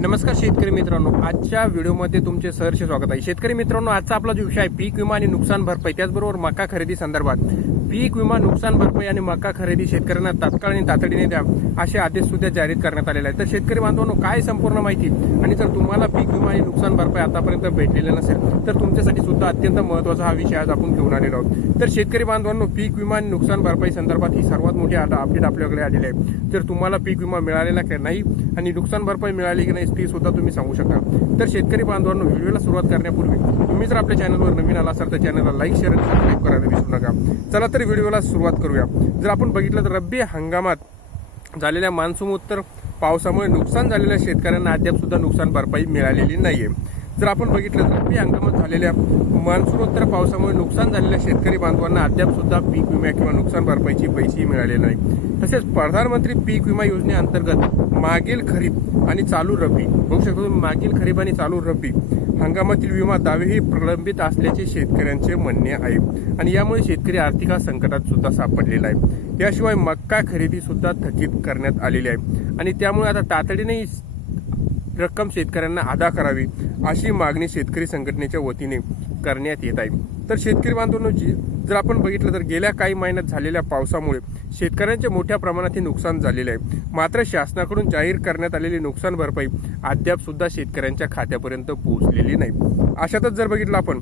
नमस्कार शेतकरी मित्रांनो, आजच्या व्हिडिओमध्ये तुमचे सहर्ष स्वागत आहे। शेतकरी मित्रांनो, आजचा आपला जो विषय आहे पीक विमा आणि नुकसान भरपाई, त्याचबरोबर मका खरेदी संदर्भात। पीक विमा, नुकसान भरपाई आणि मका खरेदी शेतकऱ्यांना तात्काळ आणि तातडीने द्या असे आदेश सुद्धा जाहीर करण्यात आलेले आहेत। तर शेतकरी बांधवांनो, काय संपूर्ण माहिती आणि जर तुम्हाला पीक विमा आणि नुकसान भरपाई आतापर्यंत भेटलेले नसेल तर तुमच्यासाठी सुद्धा अत्यंत महत्त्वाचा हा विषय आज आपण घेऊन आलेलो आहोत। तर शेतकरी बांधवांनो, पीक विमा आणि नुकसान भरपाई संदर्भात ही सर्वात मोठी अपडेट आपल्याकडे आलेली आहे। जर तुम्हाला पीक विमा मिळालेला की नाही आणि नुकसान भरपाई मिळाली की नाही ती सुद्धा तुम्ही सांगू शकता। तर शेतकरी बांधवांनो, व्हिडिओला सुरुवात करण्यापूर्वी तुम्ही जर आपल्या चॅनलवर नवीन आला असाल तर चॅनलला लाईक, शेअर आणि सबस्क्राईब करायला विसरू नका। चला तर व्हिडिओला सुरुवात करूया। जर आपण बघितलं तर रब्बी हंगामात झालेल्या मान्सूनोत्तर पावसामुळे नुकसान झालेल्या शेतकऱ्यांना अद्याप सुद्धा नुकसान भरपाई मिळालेली नाहीये। जर आपण बघितलं तर रब्बी हंगामात झालेल्या मान्सूनोत्तर पावसामुळे नुकसान झालेल्या शेतकरी बांधवांना अद्याप सुद्धा पीक विमा किंवा नुकसान भरपाईची पैसे मिळाले नाही। तसेच प्रधानमंत्री पीक विमा योजनेअंतर्गत मागील खरीप आणि चालू रब्बी, बघू शकतो मागील खरीप आणि चालू रब्बी हंगामातील विमा दावेही प्रलंबित असल्याचे शेतकऱ्यांचे म्हणणे आहे आणि यामुळे शेतकरी आर्थिक संकटात सुद्धा सापडलेला आहे। याशिवाय मका खरेदी सुद्धा थकीत करण्यात आलेली आहे आणि त्यामुळे आता तातडीने रक्कम शेतकऱ्यांना अदा करावी अशी मागणी शेतकरी संघटनेच्या वतीने करण्यात येत आहे। तर शेतकरी बांधवांनो, जर आपण बघितलं तर गेल्या काही महिन्यात झालेल्या पावसामुळे शेतकऱ्यांचे मोठ्या प्रमाणात नुकसान झालेले आहे। मात्र शासनाकडून जाहीर करण्यात आलेली नुकसान भरपाई अद्याप सुद्धा शेतकऱ्यांच्या खात्यापर्यंत पोहोचलेली नाही। अशातच जर बघितलं आपण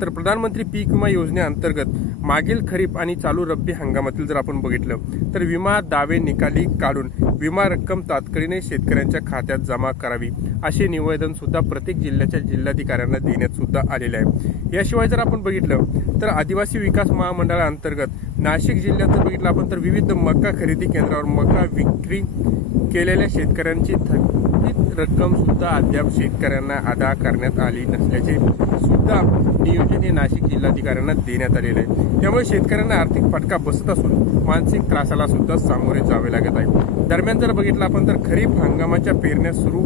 तर प्रधानमंत्री पीक विमा योजनेअंतर्गत मागील खरीप आणि चालू रब्बी हंगामातील जर आपण बघितलं तर विमा दावे निकाली काढून विमा रक्कम तात्काळीने शेतकऱ्यांच्या खात्यात जमा करावी असे निवेदन सुद्धा प्रत्येक जिल्ह्याच्या जिल्हाधिकाऱ्यांना देण्यात सुद्धा आलेले आहे। याशिवाय जर आपण बघितलं तर आदिवासी विकास महामंडळाअंतर्गत नाशिक जिल्ह्यात जर बघितलं आपण तर विविध मका खरेदी केंद्रावर मका विक्री केलेल्या शेतकऱ्यांची थकीत रक्कम सुद्धा अद्याप शेतकऱ्यांना अदा करण्यात आली नसल्याचे सुद्धा नियोजन हे नाशिक जिल्हाधिकाऱ्यांना देण्यात आलेले आहे। त्यामुळे शेतकऱ्यांना आर्थिक फटका बसत असून मानसिक त्रासाला सुद्धा सामोरे जावे लागत आहे। दरम्यान जर बघितलं आपण तर खरीप हंगामाच्या पेरण्या सुरू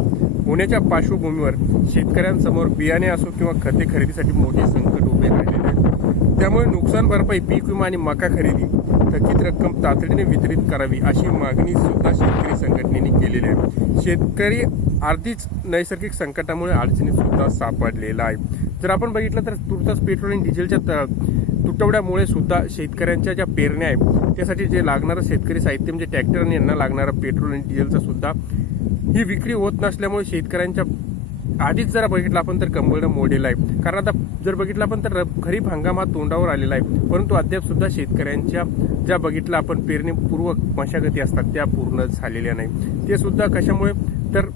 होण्याच्या पार्श्वभूमीवर शेतकऱ्यांसमोर बियाणे असो किंवा खते खरेदीसाठी मोठे संकट उभे राहिलेले आहे। त्यामुळे नुकसान भरपाई, पीक विमा आणि मका खरेदी थकीत रक्कम तातडीने वितरित करावी अशी मागणी सुद्धा शेतकरी संघटनेने केलेली आहे। शेतकरी आधीच नैसर्गिक संकटामुळे अडचणीत सुद्धा सापडलेला आहे। जर आपण बघितलं तर तुर्तास पेट्रोल आणि डिझेलच्या तुटवड्यामुळे सुद्धा शेतकऱ्यांच्या ज्या पेरण्या आहेत त्यासाठी जे लागणारं शेतकरी साहित्य म्हणजे ट्रॅक्टर आणि यांना लागणारं पेट्रोल आणि डिझेलचा सुद्धा ही विक्री होत नसल्यामुळे शेतकऱ्यांच्या आधीच जर बघितलं आपण तर कंबरडं मोडेलं आहे। कारण आता जर बघितलं आपण तर खरीप हंगाम हा तोंडावर आलेला आहे, परंतु अद्याप सुद्धा शेतकऱ्यांच्या ज्या बघितलं आपण पेरणीपूर्वक मशागती असतात त्या पूर्ण झालेल्या नाही। ते सुद्धा कशामुळे तर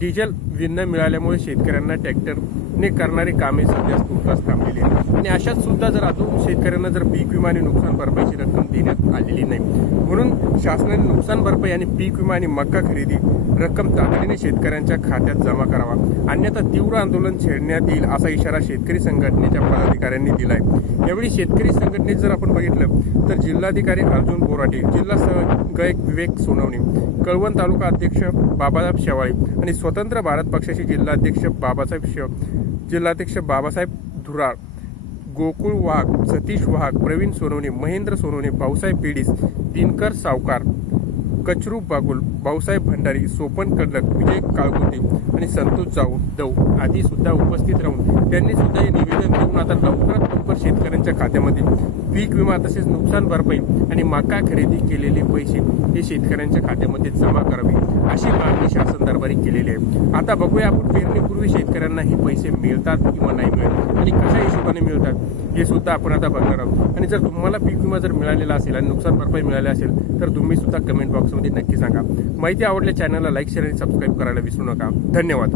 डिझेल न मिळाल्यामुळे शेतकऱ्यांना ट्रॅक्टरने करणारी कामे सध्या तुर्तास थांबलेली आहेत आणि अशाच सुद्धा जर अजून शेतकऱ्यांना जर पीक विमा आणि नुकसान भरपाईची रक्कम देण्यात आलेली नाही, म्हणून शासनाने नुकसान भरपाई आणि पीक विमा आणि मका खरेदी रक्कम तातडीने शेतकऱ्यांच्या खात्यात जमा करावा, अन्यथा तीव्र आंदोलन छेडण्यात येईल असा इशारा शेतकरी संघटनेच्या पदाधिकाऱ्यांनी दिलाय। यावेळी शेतकरी संघटनेत जर आपण बघितलं तर जिल्हाधिकारी अर्जुन बोराटे, जिल्हा सहगायक विवेक सोनवणे, कळवण तालुका अध्यक्ष बाबासाहेब शेवाळे आणि स्वतंत्र भारत पक्षाचे जिल्हाध्यक्ष बाबासाहेब धुराळ, गोकुळ वाघ, सतीश वाघ, प्रवीण सोनवणे, महेंद्र सोनवणे, भाऊसाहेब पेडीस, दिनकर सावकार, कचरू बागुल, भाऊसाहेब भंडारी, सोपन कडलक, विजय काळगुटे आणि संतोष जाधव आदी सुद्धा उपस्थित राहून त्यांनी सुद्धा हे निवेदन देऊन आता लवकरात लवकर शेतकऱ्यांच्या खात्यामध्ये पीक विमा तसेच नुकसान भरपाई आणि मका खरेदी केलेले पैसे हे शेतकऱ्यांच्या खात्यामध्ये जमा करावे अशी मागणी शासन दरबारी केलेली आहे। आता बघूया आपण पेरणीपूर्वी शेतकऱ्यांना हे पैसे मिळतात किंवा नाही मिळत आणि कशा हिशोबाने मिळतात हे सुद्धा आपण आता बघणार आहोत। आणि जर तुम्हाला पीक विमा जर मिळालेला असेल आणि नुकसान भरपाई मिळाली असेल तर तुम्ही सुद्धा कमेंट बॉक्समध्ये नक्की सांगा। माहिती आवडल्या चॅनलला लाईक, शेअर आणि सबस्क्राईब करायला विसरू नका। धन्यवाद।